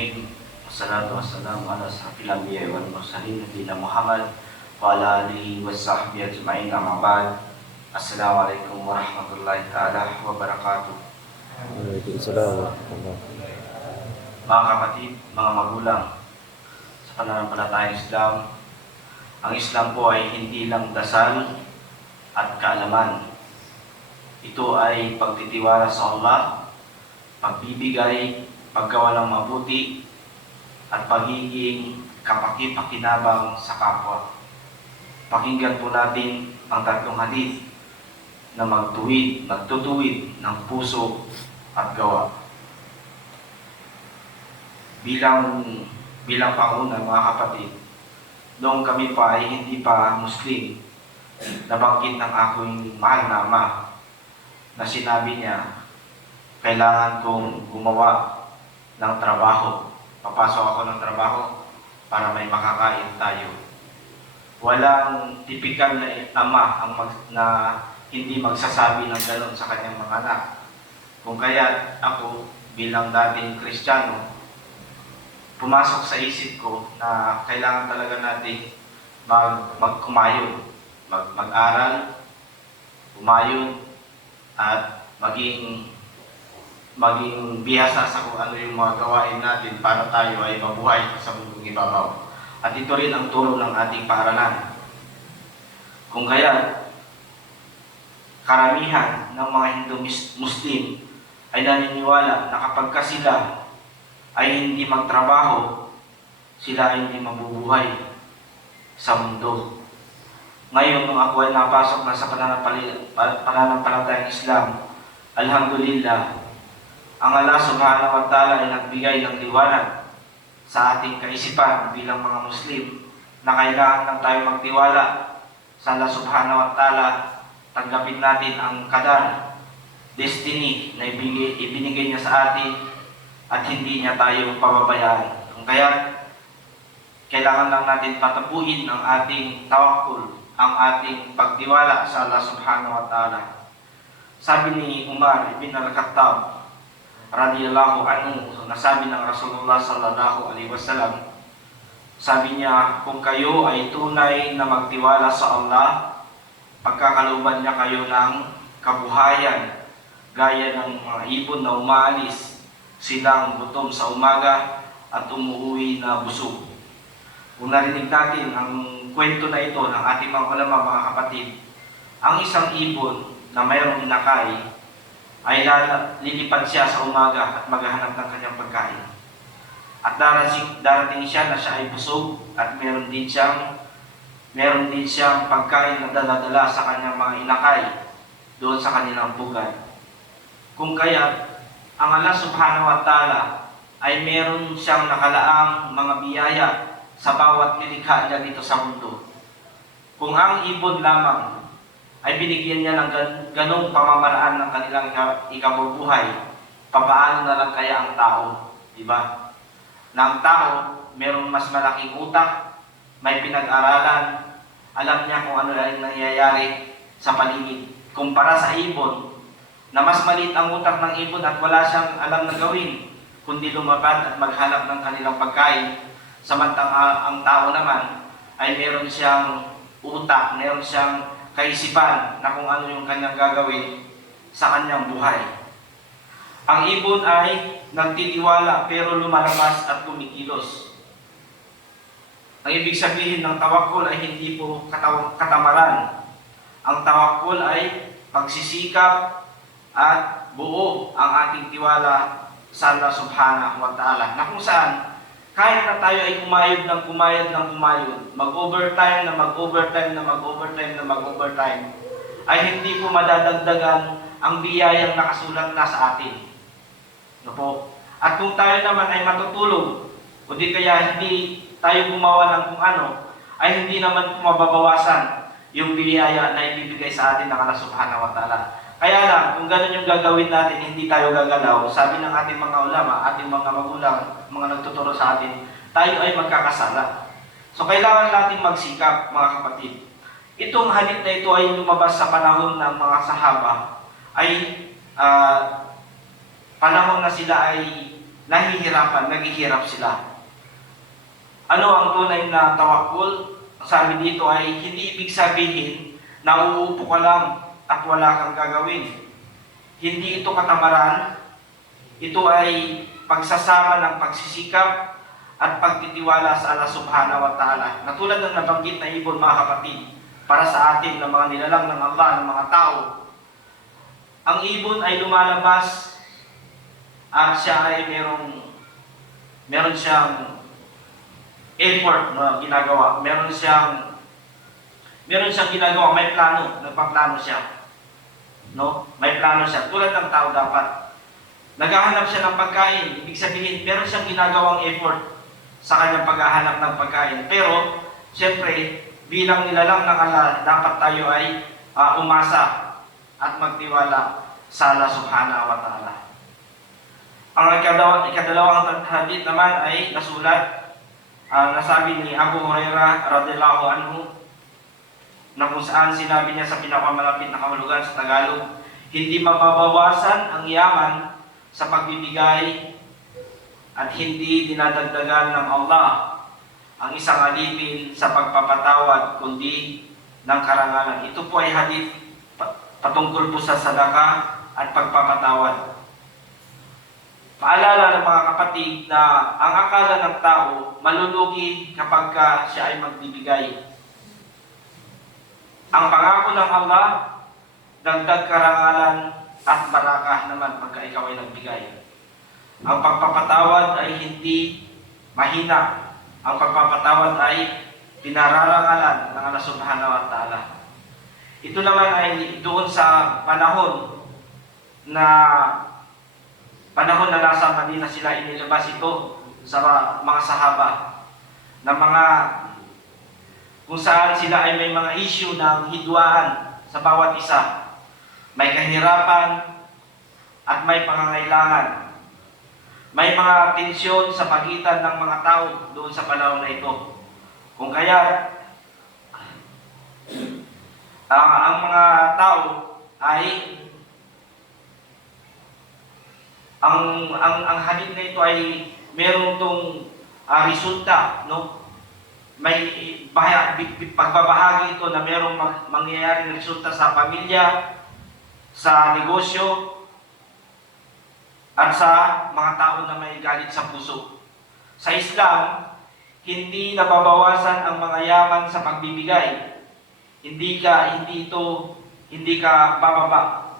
Bismillahirrahmanirrahim. Wassalatu wassalamu ala asrafil anbiya'i wal mursalin nabiyina Muhammad wa ala alihi wa sahbihi ajma'in, amma ba'd. Assalamualaikum warahmatullahi ta'ala wabarakatuh. Waalaikumsalam warahmatullahi. Mga kapatid, mga magulang, sa pananampalatayang Islam, ang Islam po ay hindi lang dasal at kaalaman. Ito ay pagtitiwala sa Allah, pagbibigay, paggawa ng mabuti, at pagiging kapaki-pakinabang sa kapwa. Pakinggan po natin ang tatlong hadith na magtutuwid ng puso at gawa. Bilang panguna, mga kapatid, noong kami pa ay hindi pa Muslim, nabanggit ng aking mahal na ama na sinabi niya, kailangan kong gumawa ng trabaho. Papasok ako ng trabaho para may makakain tayo. Walang tipikal na ama na hindi magsasabi ng gano'n sa kanyang mga anak. Kung kaya ako bilang dating Kristiyano, pumasok sa isip ko na kailangan talaga natin magkumayon, mag-aral, kumayon, at maging bihasa sa kung ano yung mga gawain natin para tayo ay mabuhay sa mundong ibabaw. At ito rin ang turo ng ating paaralan. Kung kaya, karamihan ng mga Hindu-Muslim ay naniniwala na kapag sila ay hindi magtrabaho, sila ay hindi mabubuhay sa mundo. Ngayon, nung ako ay napasok na sa pananampalatayang Islam, alhamdulillah, ang Allah subhanahu wa ta'ala ay nagbigay ng liwanag sa ating kaisipan bilang mga Muslim na kailangan lang tayo magtiwala sa Allah subhanahu wa ta'ala, tanggapin natin ang qadar, destiny na ibinigay niya sa atin at hindi niya tayo pababayaan. Kung kaya, kailangan lang natin patabuhin ang ating tawakkul, ang ating pagtiwala sa Allah subhanahu wa ta'ala. Sabi ni Umar ibn al-Khattab radiyallahu anhu, nasabi ng Rasulullah sallallahu alaihi wasallam, sabi niya, kung kayo ay tunay na magtiwala sa Allah, pagkakalooban niya kayo ng kabuhayan, gaya ng mga ibon na umaalis silang gutom sa umaga at umuwi na busog. Kung narinig natin ang kwento na ito ng ating mga ulama, mga kapatid, ang isang ibon na mayroong inakay ay lilipad siya sa umaga at maghahanap ng kanyang pagkain. At darating siya na siya ay busog at meron din siyang pagkain na dala-dala sa kanyang mga inakay doon sa kanilang pugad. Kung kaya, ang Allah subhanahu wa ta'ala ay meron siyang nakalaang mga biyaya sa bawat nilikha niya dito sa mundo. Kung ang ibon lamang ay binigyan niya ng ganong pamamaraan ng kanilang ikabubuhay, papaano na lang kaya ang tao, di ba? Na ang tao, merong mas malaking utak, may pinag-aralan, alam niya kung ano lang nangyayari sa paligid. Kumpara sa ibon, na mas maliit ang utak ng ibon at wala siyang alam na gawin, kundi lumapad at maghanap ng kanilang pagkain, samantalang ang tao naman ay meron siyang utak, meron siyang kaisipan na kung ano yung kanyang gagawin sa kanyang buhay. Ang ibon ay nagtitiwala pero lumalabas at kumikilos. Ang ibig sabihin ng tawakkul ay hindi po katamaran. Ang tawakkul ay pagsisikap at buo ang ating tiwala sa Allah subhanahu wa ta'ala, na kung saan kahit na tayo ay kumayod, mag-overtime, ay hindi po madadagdagan ang biyayang nakasulat na sa atin. No po? At kung tayo naman ay matutulog, o di kaya hindi tayo gumawa ng kung ano, ay hindi naman po mababawasan yung biyaya na ibibigay sa atin ng Allah subhanahu wa ta'ala. Kaya lang, kung ganun yung gagawin natin, hindi tayo gagalaw. Sabi ng ating mga ulama, ating mga magulang, mga nagtuturo sa atin, tayo ay magkakasala. So, kailangan natin magsikap, mga kapatid. Itong hadith na ito ay lumabas sa panahon ng mga sahaba, ay panahon na sila ay naghihirap sila. Ano ang tunay na tawakkul? Sabi dito ay hindi ibig sabihin na uupo ka lang at wala kang gagawin. Hindi ito katamaran. Ito ay pagsasama ng pagsisikap at pagtitiwala sa Allah subhanahu wa ta'ala. Natulad ng nabanggit na ibon, mga kapatid, para sa atin ng mga nilalang ng Allah, ng mga tao. Ang ibon ay lumalabas at siya ay meron siyang effort na ginagawa. Meron siyang ginagawa, may plano, nagpaplano siya. No? May plano siya. Tulad ng tao dapat. Naghahanap siya ng pagkain. Ibig sabihin, meron siyang ginagawang effort sa kanyang paghahanap ng pagkain. Pero, siyempre, bilang nilalang ng Allah, dapat tayo ay umasa at magtiwala sa Allah subhanahu wa ta'ala. Ang ikadalawang hadith naman ay nasulat, nasabi ni Abu Hurairah radhiyallahu anhu, na kung saan sinabi niya sa pinakamalapit na kahulugan sa Tagalog, hindi mababawasan ang yaman sa pagbibigay at hindi dinadagdagan ng Allah ang isang alipin sa pagpapatawad kundi ng karangalan. Ito po ay hadith patungkol po sa sadaka at pagpapatawad. Paalala ng mga kapatid na ang akala ng tao malulugi kapag siya ay magbibigay. Ang pangako ng Allah, dagdag karangalan at barakah naman pagka ikaw ay nagbigay. Ang pagpapatawad ay hindi mahina. Ang pagpapatawad ay pinararangalan ng Allah subhanahu wa ta'ala. Ito naman ay doon sa panahon na nasa Madina sila inilabas ito sa mga sahaba na mga kung saan sila ay may mga issue ng hidwaan sa bawat isa. May kahirapan at may pangangailangan. May mga tensyon sa pagitan ng mga tao doon sa panahon na ito. Kung kaya, ang mga tao ay ang hadith na ito ay meron tong resulta, no? May pagbabahagi ito na merong mangyayaring resulta sa pamilya, sa negosyo, at sa mga tao na may galit sa puso. Sa Islam, hindi nababawasan ang mga yaman sa pagbibigay. Hindi ka bababa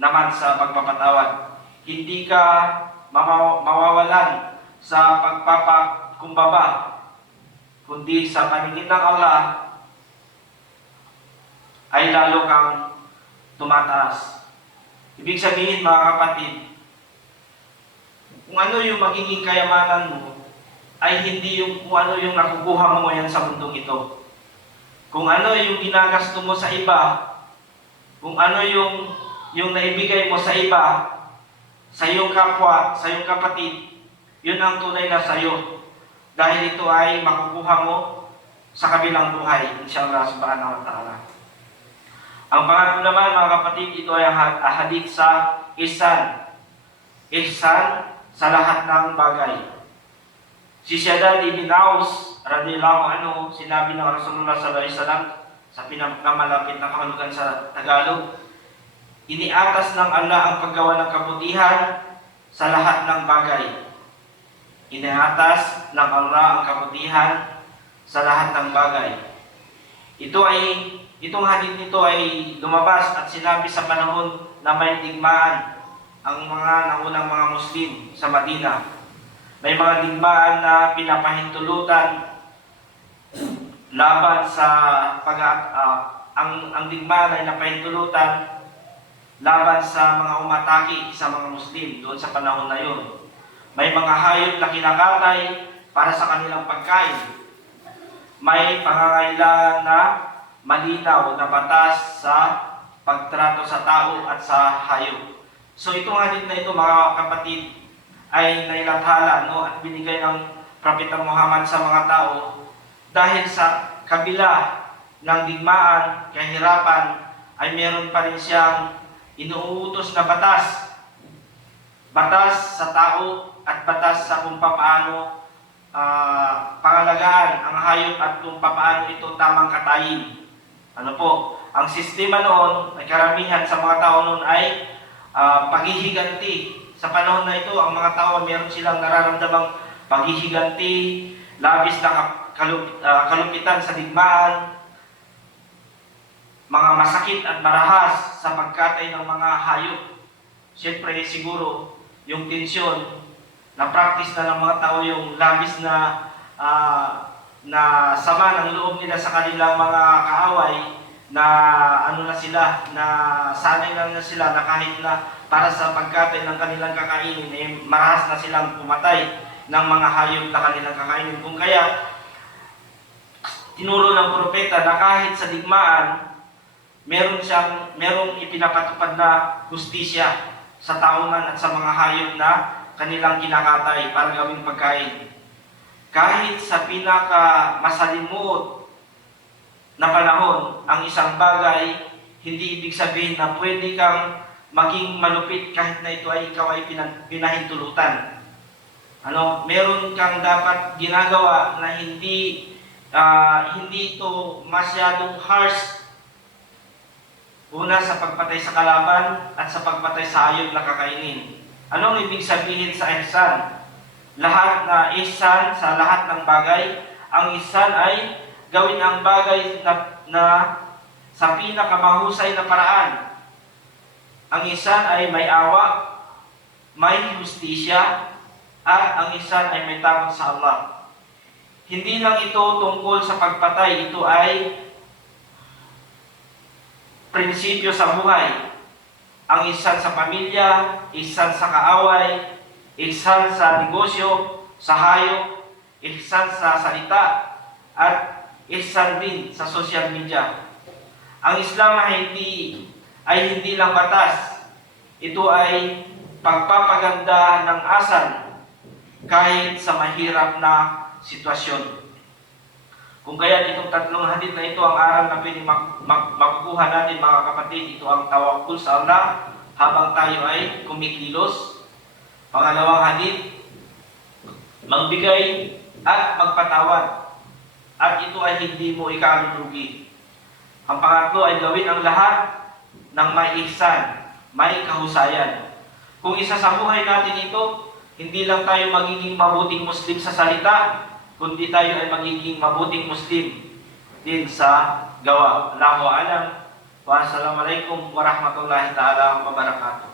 naman sa pagpapatawad. Hindi ka mawawalan sa pagpapakumbaba, kundi sa paningin ng Allah ay lalo kang tumataas. Ibig sabihin, mga kapatid, kung ano yung magiging kayamanan mo, ay hindi kung ano yung nakukuha mo ngayon sa mundong ito. Kung ano yung ginagasto mo sa iba, kung ano yung naibigay mo sa iba, sa iyong kapwa, sa iyong kapatid, yun ang tunay na sa iyo. Dahil ito ay makukuha mo sa kabilang buhay, inshallah subhanahu wa ta'ala. Ang pangatlo naman, mga kapatid, ito ay hadith sa ihsan. Ihsan sa lahat ng bagay. Si Shaddad ibn Aus radhiyallahu anhu, sinabi ng Rasulullah sallallahu alaihi wasallam sa pinakamalapit na kahulugan sa Tagalog, iniatas ng Allah ang paggawa ng kabutihan sa lahat ng bagay. Iniatas ng Allah ang kabutihan sa lahat ng bagay. Itong hadith nito ay lumabas at sinabi sa panahon na may digmaan ang mga naunang mga Muslim sa Madina. May mga digmaan na pinapahintulutan laban sa ang digmaan ay napahintulutan laban sa mga umatake sa mga Muslim doon sa panahon na yun. May mga hayop na kinakatay para sa kanilang pagkain. May pangangailangan na malinaw na batas sa pagtrato sa tao at sa hayop. So itong hadith na ito, mga kapatid, ay nailathala at binigay ng Propeta Muhammad sa mga tao dahil sa kabila ng digmaan, kahirapan, ay meron pa rin siyang inuutos na batas batas sa tao at batas sa kung paano pangalagaan ang hayop at kung paano ito tamang katayin. Ano po, ang sistema noon, ay karamihan sa mga tao noon ay paghihiganti. Sa panahon na ito, ang mga tao meron silang nararamdamang paghihiganti, labis na kalupitan sa digmaan, mga masakit at marahas sa pagkatay ng mga hayop. Siyempre, siguro, yung tensyon na practice na ng mga tao, yung labis na sama ng loob nila sa kanilang mga kaaway, na ano na sila, na sanay na sila na kahit na para sa pagkatay ng kanilang kakainin, eh, marahas na silang pumatay ng mga hayop na kanilang kakainin. Kung kaya, tinuro ng propeta na kahit sa digmaan, merong ipinapatupad na hustisya sa taonan at sa mga hayop na kanilang kinakatay para gawing pagkain. Kahit sa pinaka masalimuot na panahon, ang isang bagay, hindi ibig sabihin na pwede kang maging malupit kahit na ito ay ikaw ay pinahintulutan. Meron kang dapat ginagawa na hindi ito masyadong harsh. Una, sa pagpatay sa kalaban at sa pagpatay sa hayop na kakainin. Anong ibig sabihin sa ihsan? Lahat na ihsan sa lahat ng bagay, ang ihsan ay gawin ang bagay na sa pinakamahusay na paraan. Ang ihsan ay may awa, may hustisya, at ang ihsan ay may takot sa Allah. Hindi lang ito tungkol sa pagpatay, ito ay prinsipyo sa buhay. Ang ihsan sa pamilya, ihsan sa kaaway, ihsan sa negosyo, sa hayop, ihsan sa salita, at ihsan din sa social media. Ang Islam ay hindi lang batas. Ito ay pagpapaganda ng asal kahit sa mahirap na sitwasyon. Kung kaya itong tatlong hadith na ito ang aral na pwede makukuha natin, mga kapatid, ito ang tawakkul sa Allah habang tayo ay kumikilos. Pangalawang hadith, magbigay at magpatawad, at ito ay hindi mo ikalulugi. Ang pangatlo ay gawin ang lahat ng may ihsan, may kahusayan. Kung isa sa buhay natin ito, hindi lang tayo magiging mabuting Muslim sa salita, kundi tayo ay magiging mabuting Muslim din sa gawa. Allahu a'lam. Wa assalamu alaikum warahmatullahi ta'ala wabarakatuh.